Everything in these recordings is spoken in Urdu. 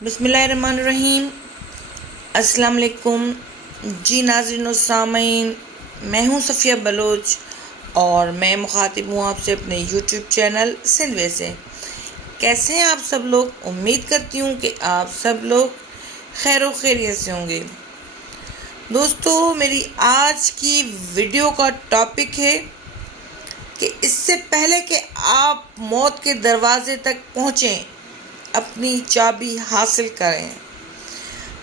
بسم اللہ الرحمن الرحیم۔ السلام علیکم جی ناظرین و سامعین، میں ہوں صفیہ بلوچ اور میں مخاطب ہوں آپ سے اپنے یوٹیوب چینل سندھوے سے۔ کیسے ہیں آپ سب لوگ؟ امید کرتی ہوں کہ آپ سب لوگ خیر و خیریت سے ہوں گے۔ دوستو، میری آج کی ویڈیو کا ٹاپک ہے کہ اس سے پہلے کہ آپ موت کے دروازے تک پہنچیں اپنی چابی حاصل کریں۔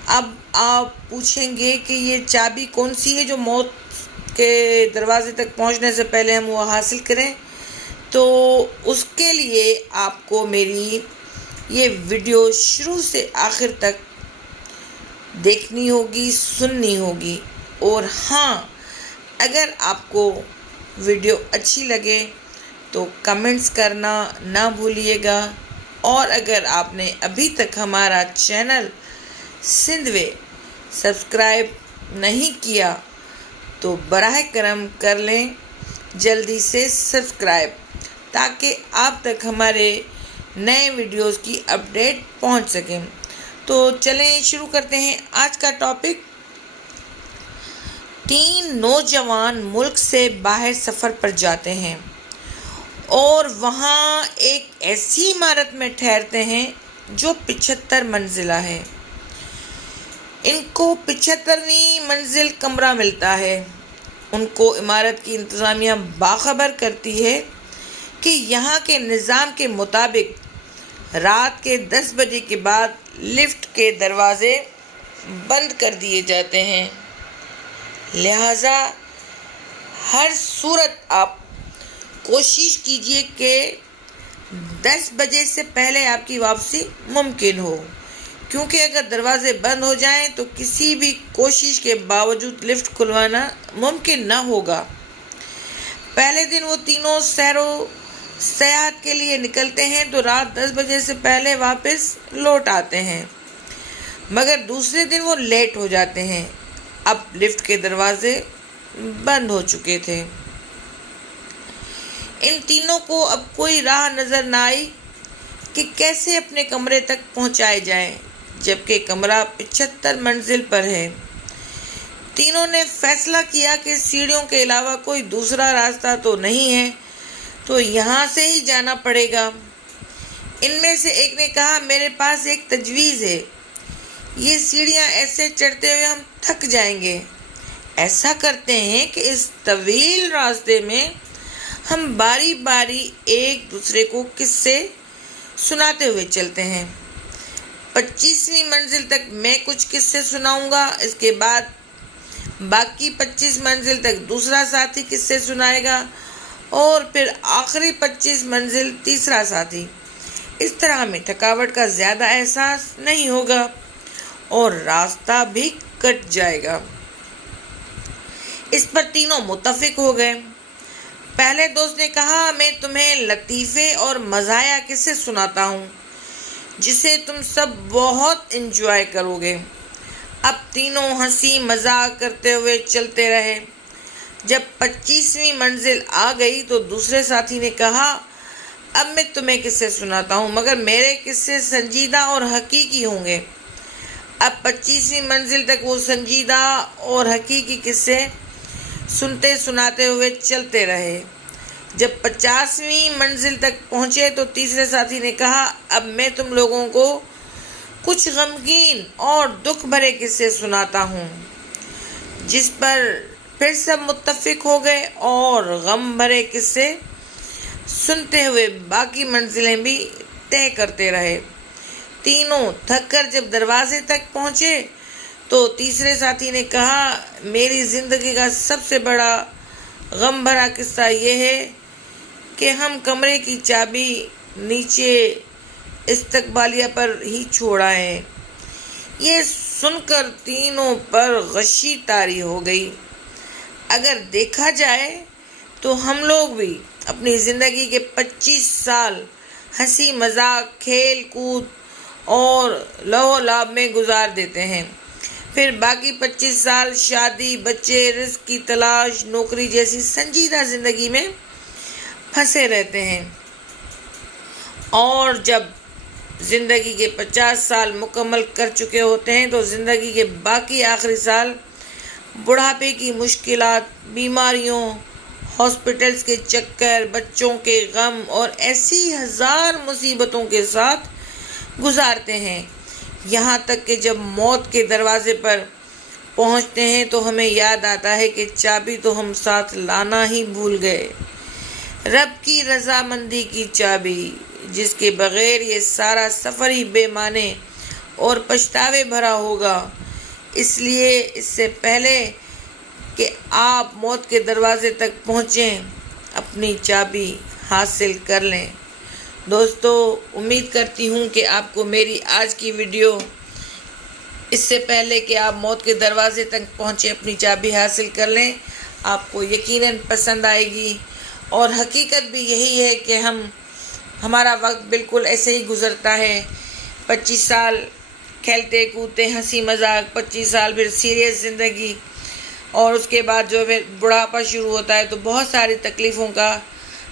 اب آپ پوچھیں گے کہ یہ چابی کون سی ہے جو موت کے دروازے تک پہنچنے سے پہلے ہم وہ حاصل کریں؟ تو اس کے لیے آپ کو میری یہ ویڈیو شروع سے آخر تک دیکھنی ہوگی، سننی ہوگی، اور ہاں، اگر آپ کو ویڈیو اچھی لگے تو کمنٹس کرنا نہ بھولیے گا، اور اگر آپ نے ابھی تک ہمارا چینل سندھوے سبسکرائب نہیں کیا تو براہ کرم کر لیں جلدی سے سبسکرائب، تاکہ آپ تک ہمارے نئے ویڈیوز کی اپڈیٹ پہنچ سکیں۔ تو چلیں شروع کرتے ہیں آج کا ٹاپک۔ 3 نوجوان ملک سے باہر سفر پر جاتے ہیں اور وہاں ایک ایسی عمارت میں ٹھہرتے ہیں جو 75 منزلہ ہے۔ ان کو 75ویں منزل کمرہ ملتا ہے۔ ان کو عمارت کی انتظامیہ باخبر کرتی ہے کہ یہاں کے نظام کے مطابق رات کے 10 بجے کے بعد لفٹ کے دروازے بند کر دیے جاتے ہیں، لہٰذا ہر صورت آپ کوشش کیجیے کہ 10 بجے سے پہلے آپ کی واپسی ممکن ہو، کیونکہ اگر دروازے بند ہو جائیں تو کسی بھی کوشش کے باوجود لفٹ کھلوانا ممکن نہ ہوگا۔ پہلے دن وہ تینوں سیر و سیاحت کے لیے نکلتے ہیں تو رات 10 بجے سے پہلے واپس لوٹ آتے ہیں، مگر دوسرے دن وہ لیٹ ہو جاتے ہیں۔ اب لفٹ کے دروازے بند ہو چکے تھے۔ ان تینوں کو اب کوئی راہ نظر نہ آئی کہ کیسے اپنے کمرے تک پہنچائے جائیں، جبکہ کمرہ 75 منزل پر ہے۔ تینوں نے فیصلہ کیا کہ سیڑھیوں کے علاوہ کوئی دوسرا راستہ تو نہیں ہے، تو یہاں سے ہی جانا پڑے گا۔ ان میں سے ایک نے کہا، میرے پاس ایک تجویز ہے، یہ سیڑھیاں ایسے چڑھتے ہوئے ہم تھک جائیں گے۔ ایسا کرتے ہیں کہ اس طویل راستے میں ہم باری باری ایک دوسرے کو قصے سناتے ہوئے چلتے ہیں۔ 25ویں منزل تک میں کچھ قصے سناؤں گا، اس کے بعد باقی 25 منزل تک دوسرا ساتھی قصے سنائے گا، اور پھر آخری 25 منزل تیسرا ساتھی۔ اس طرح ہمیں تھکاوٹ کا زیادہ احساس نہیں ہوگا اور راستہ بھی کٹ جائے گا۔ اس پر تینوں متفق ہو گئے۔ پہلے دوست نے کہا، میں تمہیں لطیفے اور مزاحیہ قصے سناتا ہوں جسے تم سب بہت انجوائے کرو گے۔ اب تینوں ہنسی مذاق کرتے ہوئے چلتے رہے۔ جب 25ویں منزل آ گئی تو دوسرے ساتھی نے کہا، اب میں تمہیں قصے سناتا ہوں، مگر میرے قصے سنجیدہ اور حقیقی ہوں گے۔ اب 25ویں منزل تک وہ سنجیدہ اور حقیقی قصے سنتے سناتے ہوئے چلتے رہے۔ جب 50ویں منزل تک پہنچے تو تیسرے ساتھی نے کہا، اب میں تم لوگوں کو کچھ غمگین اور دکھ بھرے قصے سناتا ہوں، جس پر پھر سب متفق ہو گئے اور غم بھرے قصے سنتے ہوئے باقی منزلیں بھی طے کرتے رہے۔ تینوں تھک کر جب دروازے تک پہنچے تو تیسرے ساتھی نے کہا، میری زندگی کا سب سے بڑا غم بھرا قصہ یہ ہے کہ ہم کمرے کی چابی نیچے استقبالیہ پر ہی چھوڑ آئے ہیں۔ یہ سن کر تینوں پر غشی طاری ہو گئی۔ اگر دیکھا جائے تو ہم لوگ بھی اپنی زندگی کے 25 سال ہنسی مذاق، کھیل کود اور لہو لعب میں گزار دیتے ہیں، پھر باقی 25 سال شادی، بچے، رزق کی تلاش، نوکری جیسی سنجیدہ زندگی میں پھنسے رہتے ہیں، اور جب زندگی کے 50 سال مکمل کر چکے ہوتے ہیں تو زندگی کے باقی آخری سال بڑھاپے کی مشکلات، بیماریوں، ہاسپٹلز کے چکر، بچوں کے غم اور ایسی ہزار مصیبتوں کے ساتھ گزارتے ہیں، یہاں تک کہ جب موت کے دروازے پر پہنچتے ہیں تو ہمیں یاد آتا ہے کہ چابی تو ہم ساتھ لانا ہی بھول گئے، رب کی رضامندی کی چابی، جس کے بغیر یہ سارا سفر ہی بے معنی اور پچھتاوے بھرا ہوگا۔ اس لیے اس سے پہلے کہ آپ موت کے دروازے تک پہنچیں، اپنی چابی حاصل کر لیں۔ دوستو، امید کرتی ہوں کہ آپ کو میری آج کی ویڈیو اس سے پہلے کہ آپ موت کے دروازے تک پہنچیں اپنی چابی حاصل کر لیں، آپ کو یقیناً پسند آئے گی۔ اور حقیقت بھی یہی ہے کہ ہمارا وقت بالکل ایسے ہی گزرتا ہے، 25 سال کھیلتے کودتے ہنسی مذاق، 25 سال پھر سیریس زندگی، اور اس کے بعد جو ہے بڑھاپا شروع ہوتا ہے تو بہت ساری تکلیفوں کا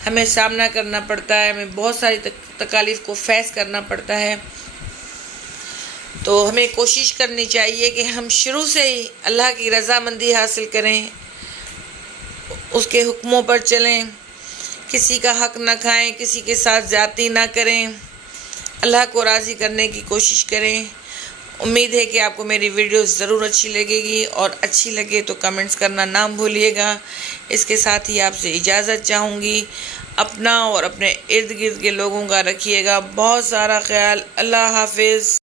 ہمیں سامنا کرنا پڑتا ہے، ہمیں بہت ساری تکالیف کو فیس کرنا پڑتا ہے۔ تو ہمیں کوشش کرنی چاہیے کہ ہم شروع سے ہی اللہ کی رضامندی حاصل کریں، اس کے حکموں پر چلیں، کسی کا حق نہ کھائیں، کسی کے ساتھ زیادتی نہ کریں، اللہ کو راضی کرنے کی کوشش کریں۔ امید ہے کہ آپ کو میری ویڈیو ضرور اچھی لگے گی، اور اچھی لگے تو کمنٹس کرنا نہ بھولیے گا۔ اس کے ساتھ ہی آپ سے اجازت چاہوں گی۔ اپنا اور اپنے ارد گرد کے لوگوں کا رکھیے گا بہت سارا خیال۔ اللہ حافظ۔